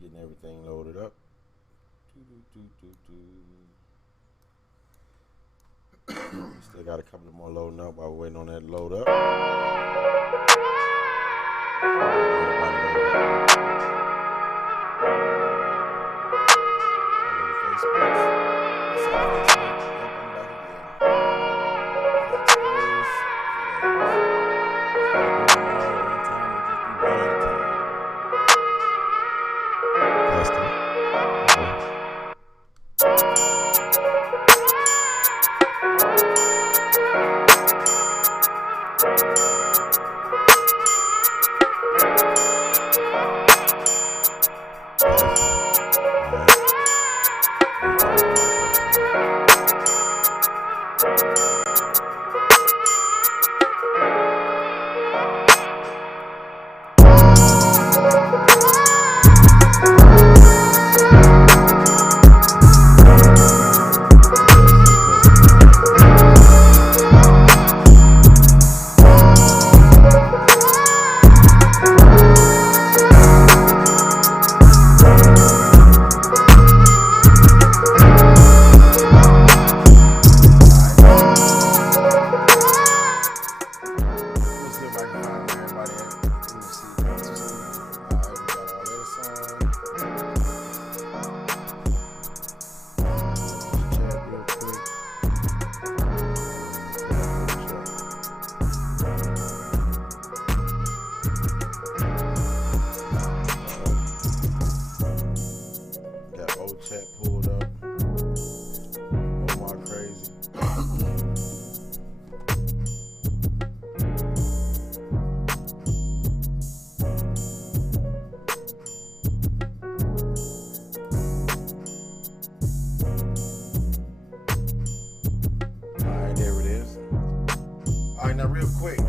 Getting everything loaded up. Still got a couple more loading up while we're waiting on that to load up. Chat pulled up. Oh my crazy. Alright, there it is. Alright, now real quick.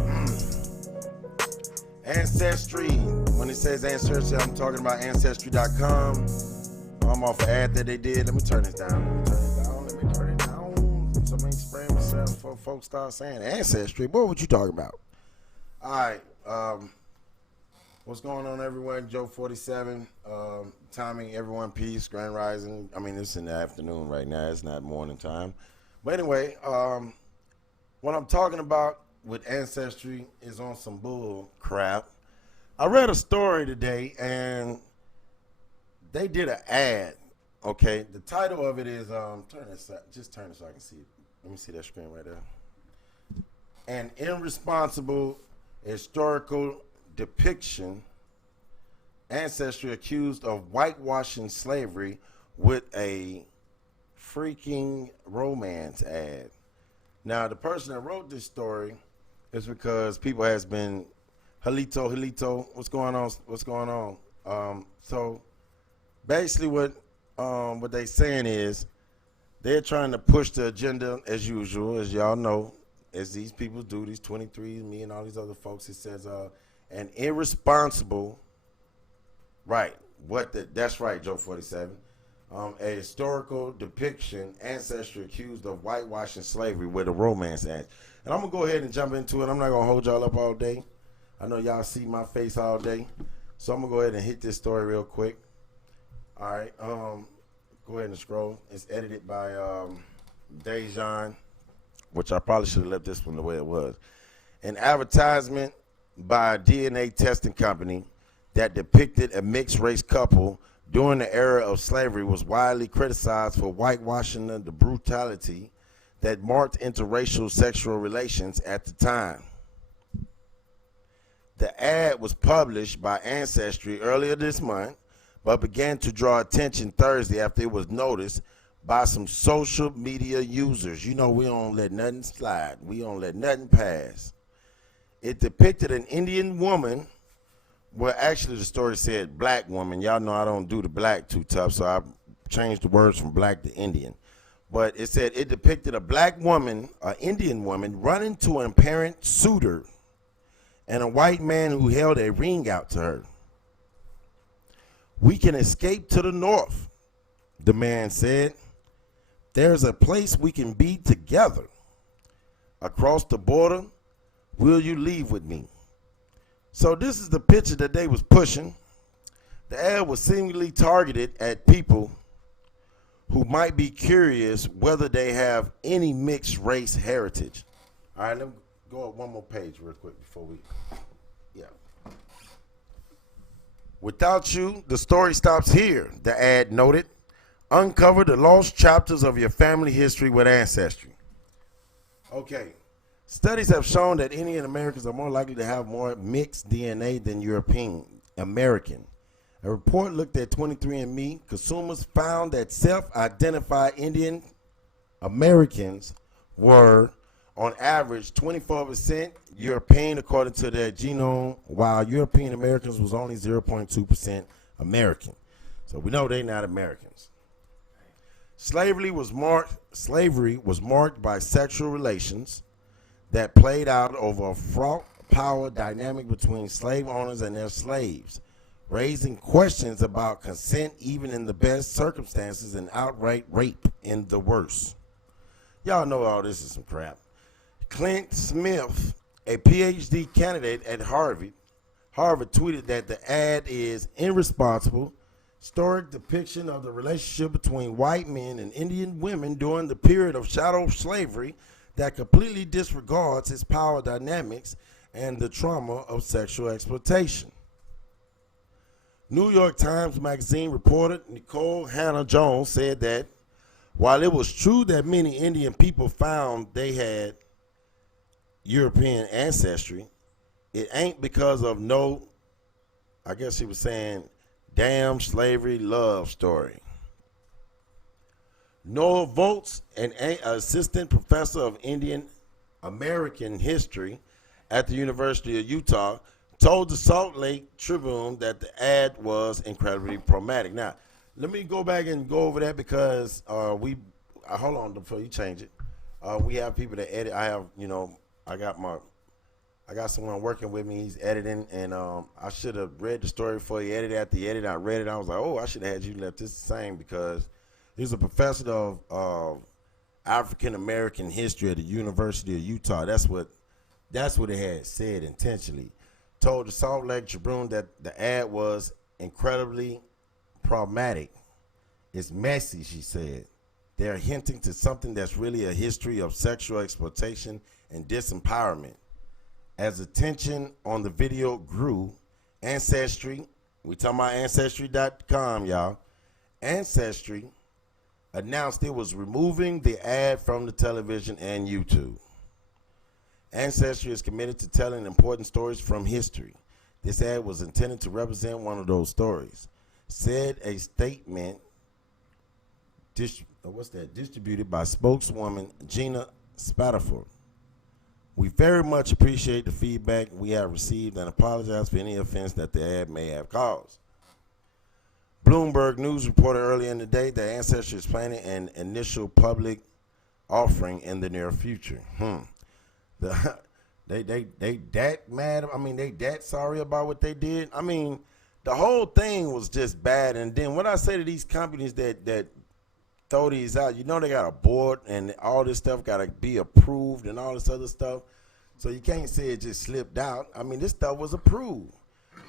Ancestry. When it says Ancestry, I'm talking about Ancestry.com. I'm off an ad that they did. Let me turn this down. Somebody spraying myself before folks start saying Ancestry. Boy, what you talking about? All right. What's going on, everyone? Joe 47. Timing, everyone, peace, grand rising. I mean, it's in the afternoon right now. It's not morning time. But anyway, what I'm talking about with Ancestry is on some bull crap. I read a story today, and they did an ad, okay? The title of it is, turn this so I can see it. Let me see that screen right there. An irresponsible historical depiction, Ancestry accused of whitewashing slavery with a freaking romance ad. Now, the person that wrote this story is because people has been, Halito, what's going on? So, basically, what they saying is they're trying to push the agenda as usual, as y'all know, as these people do, these 23, me and all these other folks. It says an irresponsible, right? That's right, Joe 47. A historical depiction, Ancestry accused of whitewashing slavery with a romance ad. And I'm gonna go ahead and jump into it. I'm not gonna hold y'all up all day. I know y'all see my face all day, so I'm gonna go ahead and hit this story real quick. All right, go ahead and scroll. It's edited by Dejan, which I probably should have left this one the way it was. An advertisement by a DNA testing company that depicted a mixed-race couple during the era of slavery was widely criticized for whitewashing the brutality that marked interracial sexual relations at the time. The ad was published by Ancestry earlier this month, but began to draw attention Thursday after it was noticed by some social media users. You know, we don't let nothing slide. We don't let nothing pass. It depicted an Indian woman. Well, actually, the story said black woman. Y'all know I don't do the black too tough, so I changed the words from black to Indian. But it said it depicted a black woman, an Indian woman, running to an apparent suitor and a white man who held a ring out to her. "We can escape to the north," the man said. "There's a place we can be together. Across the border, will you leave with me?" So this is the picture that they was pushing. The ad was seemingly targeted at people who might be curious whether they have any mixed race heritage. All right, let me go up one more page real quick before we, yeah. Without you, the story stops here, the ad noted. Uncover the lost chapters of your family history with Ancestry. Okay. Studies have shown that Indian Americans are more likely to have more mixed DNA than European American. A report looked at 23andMe. Consumers found that self-identified Indian Americans were, on average, 24% European according to their genome, while European Americans was only 0.2% American. So we know they're not Americans. Slavery was marked by sexual relations that played out over a fraught power dynamic between slave owners and their slaves, raising questions about consent even in the best circumstances and outright rape in the worst. Y'all know all this is some crap. Clint Smith, a PhD candidate at Harvard, tweeted that the ad is irresponsible, historic depiction of the relationship between white men and Indian women during the period of chattel slavery that completely disregards its power dynamics and the trauma of sexual exploitation. New York Times Magazine reporter Nicole Hannah-Jones said that while it was true that many Indian people found they had European ancestry, it ain't because of no, I guess she was saying, damn slavery love story. Noah Volz, an assistant professor of Indian American history at the University of Utah, told the Salt Lake Tribune that the ad was incredibly problematic. Now, let me go back and go over that because hold on before you change it. We have people that edit. I have, I got someone working with me. He's editing, and I should have read the story before he edited. After he edited, I read it. I was like, oh, I should have had you left this the same because he's a professor of African American history at the University of Utah. That's what it had said intentionally. Told the Salt Lake Tribune that the ad was incredibly problematic. It's messy, she said. They're hinting to something that's really a history of sexual exploitation and disempowerment. As attention on the video grew, Ancestry, we talking about Ancestry.com, y'all. Ancestry announced it was removing the ad from the television and YouTube. Ancestry is committed to telling important stories from history. This ad was intended to represent one of those stories, said a statement distributed by spokeswoman Gina Spataford. We very much appreciate the feedback we have received and apologize for any offense that the ad may have caused. Bloomberg News reported earlier in the day that Ancestry is planning an initial public offering in the near future. They that mad? I mean, they that sorry about what they did? I mean, the whole thing was just bad. And then what I say to these companies that throw these out, they got a board and all this stuff got to be approved and all this other stuff. So you can't say it just slipped out. I mean, this stuff was approved.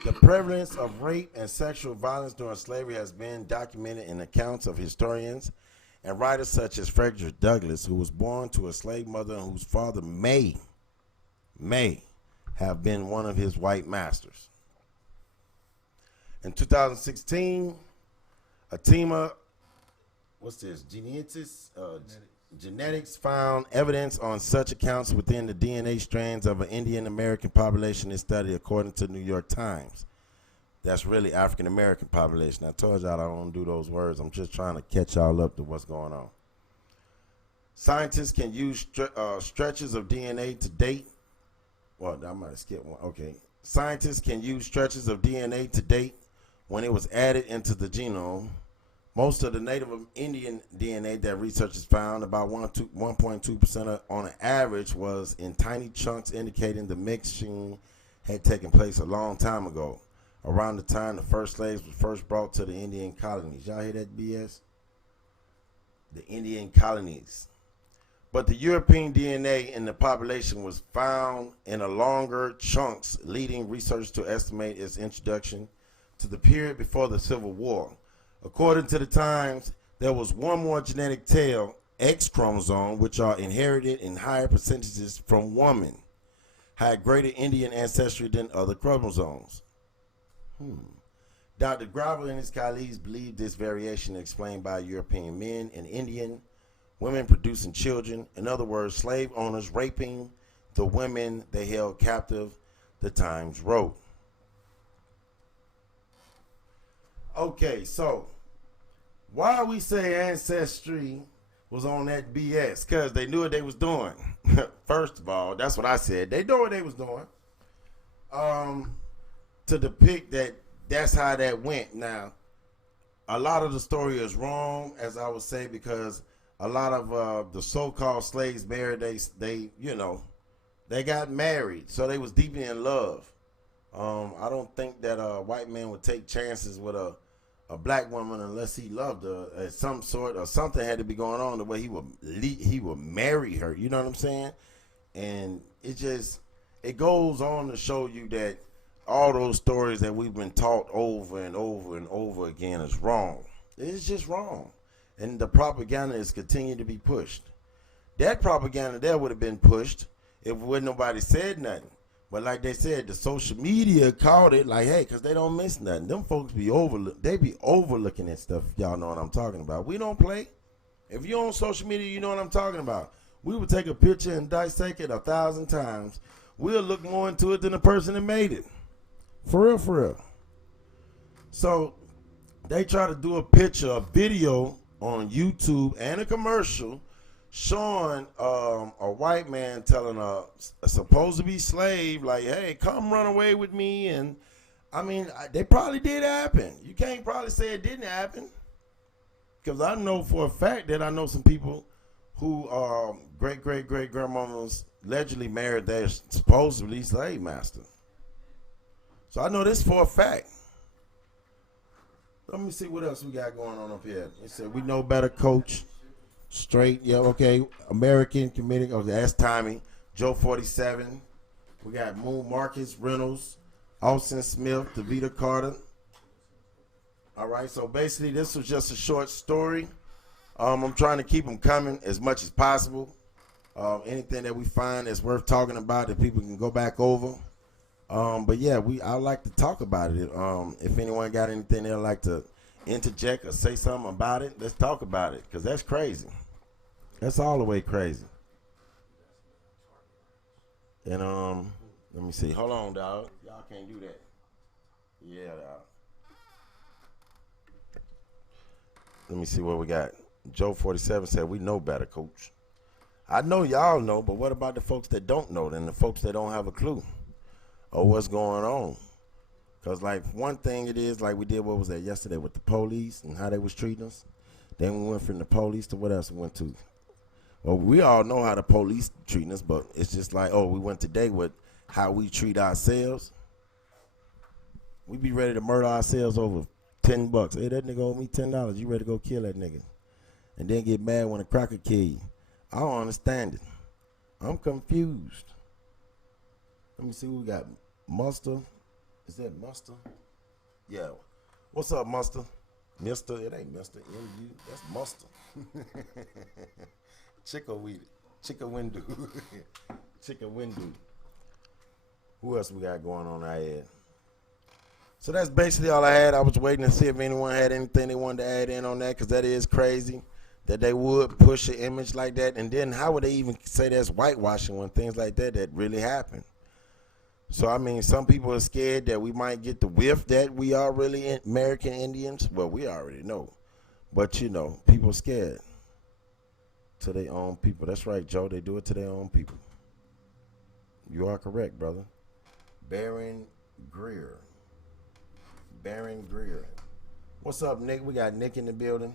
The prevalence of rape and sexual violence during slavery has been documented in accounts of historians and writers such as Frederick Douglass, who was born to a slave mother and whose father may have been one of his white masters. In 2016, a team of genetics found evidence on such accounts within the DNA strands of an Indian American population is studied, according to New York Times. That's really African American population. I told y'all I don't do those words. I'm just trying to catch y'all up to what's going on. Scientists can use stretches of DNA to date. Well, I might skip one. Okay. Scientists can use stretches of DNA to date when it was added into the genome. Most of the native Indian DNA that researchers found, about 1.2% on an average, was in tiny chunks, indicating the mixing had taken place a long time ago, around the time the first slaves were first brought to the Indian colonies. Y'all hear that BS? The Indian colonies. But the European DNA in the population was found in a longer chunks, leading researchers to estimate its introduction to the period before the Civil War. According to the Times, there was one more genetic tail, X chromosome, which are inherited in higher percentages from women, had greater Indian ancestry than other chromosomes. Dr. Gravel and his colleagues believe this variation is explained by European men and Indian women producing children. In other words, slave owners raping the women they held captive, the Times wrote. Okay, so why we say Ancestry was on that BS? Because they knew what they was doing. First of all, that's what I said. They knew what they was doing. To depict that that's how that went. Now, a lot of the story is wrong, as I would say, because a lot of the so-called slaves married, they got married, so they was deeply in love. I don't think that a white man would take chances with a black woman unless he loved her at some sort, or something had to be going on the way he would marry her. You know what I'm saying? And it goes on to show you that all those stories that we've been taught over and over and over again is wrong. It's just wrong. And the propaganda is continuing to be pushed. That propaganda there would have been pushed if nobody said nothing. But like they said, the social media called it like, hey, because they don't miss nothing. Them folks be overlooking that stuff. Y'all know what I'm talking about. We don't play. If you're on social media, you know what I'm talking about. We would take a picture and dissect it 1,000 times. We'll look more into it than the person that made it. For real, for real. So they try to do a video on YouTube and a commercial showing a white man telling a supposed to be slave, like, hey, come run away with me. And I mean, they probably did happen. You can't probably say it didn't happen, because I know for a fact that I know some people who great-great-great-grandmamas allegedly married their supposedly slave master. So I know this for a fact. Let me see what else we got going on up here. It said, we know better, coach. Straight, yeah, okay. American Committee, okay, that's Tommy. Joe 47. We got Moon Marcus Reynolds, Austin Smith, DeVita Carter. All right, so basically this was just a short story. I'm trying to keep them coming as much as possible. Anything that we find that's worth talking about that people can go back over. But yeah, I like to talk about it. If anyone got anything they'd like to interject or say something about it, let's talk about it, because that's crazy. That's all the way crazy. And let me see. Hold on, dog. Y'all can't do that. Yeah, dog. Let me see what we got. Joe 47 said, we know better, coach. I know y'all know, but what about the folks that don't know, then the folks that don't have a clue of what's going on? Because, like, one thing it is, like we did, what was that, yesterday with the police and how they was treating us. Then we went from the police to what else we went to? Well, we all know how the police treating us, but it's just like, oh, we went today with how we treat ourselves. We be ready to murder ourselves over $10. Hey, that nigga owe me $10. You ready to go kill that nigga? And then get mad when a cracker kill you. I don't understand it. I'm confused. Let me see what we got. Muster. Is that Muster? Yeah. What's up, Muster? Mister. It ain't Mister. M-U. That's Muster. Chicka-windu. Chicka-windu. Who else we got going on out here? So that's basically all I had. I was waiting to see if anyone had anything they wanted to add in on that, because that is crazy that they would push an image like that. And then how would they even say that's whitewashing when things like that really happen? So, I mean, some people are scared that we might get the whiff that we are really American Indians. Well, we already know. But, you know, people scared to their own people. That's right, Joe. They do it to their own people. You are correct, brother. Baron Greer. What's up, Nick? We got Nick in the building.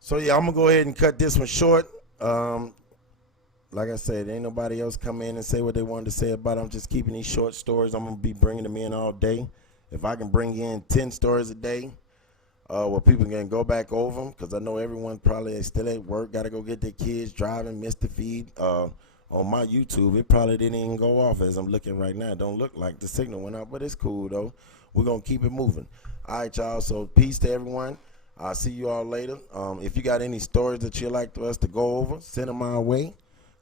So, yeah, I'm going to go ahead and cut this one short. Like I said, ain't nobody else come in and say what they wanted to say about it. I'm just keeping these short stories. I'm going to be bringing them in all day. If I can bring in 10 stories a day where people can go back over them, because I know everyone probably is still at work, got to go get their kids driving, missed the feed. On my YouTube, it probably didn't even go off as I'm looking right now. It don't look like the signal went out, but it's cool, though. we're going to keep it moving. All right, y'all. So peace to everyone. I'll see you all later. If you got any stories that you'd like us to go over, send them our way,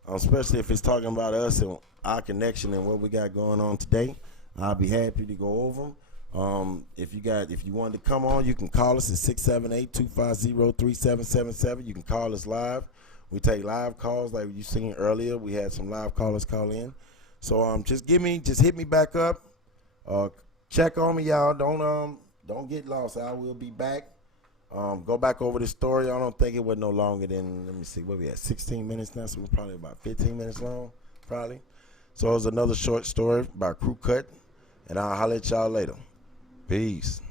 especially if it's talking about us and our connection and what we got going on today. I'll be happy to go over them. If you wanted to come on, you can call us at 678-250-3777. You can call us live. We take live calls like you seen earlier. We had some live callers call in. So just hit me back up. Check on me, y'all. Don't get lost. I will be back. Go back over the story. I don't think it was no longer than, let me see, what we at, 16 minutes now, so we're probably about 15 minutes long, probably. So it was another short story by Crew Cut, and I'll holler at y'all later. Peace.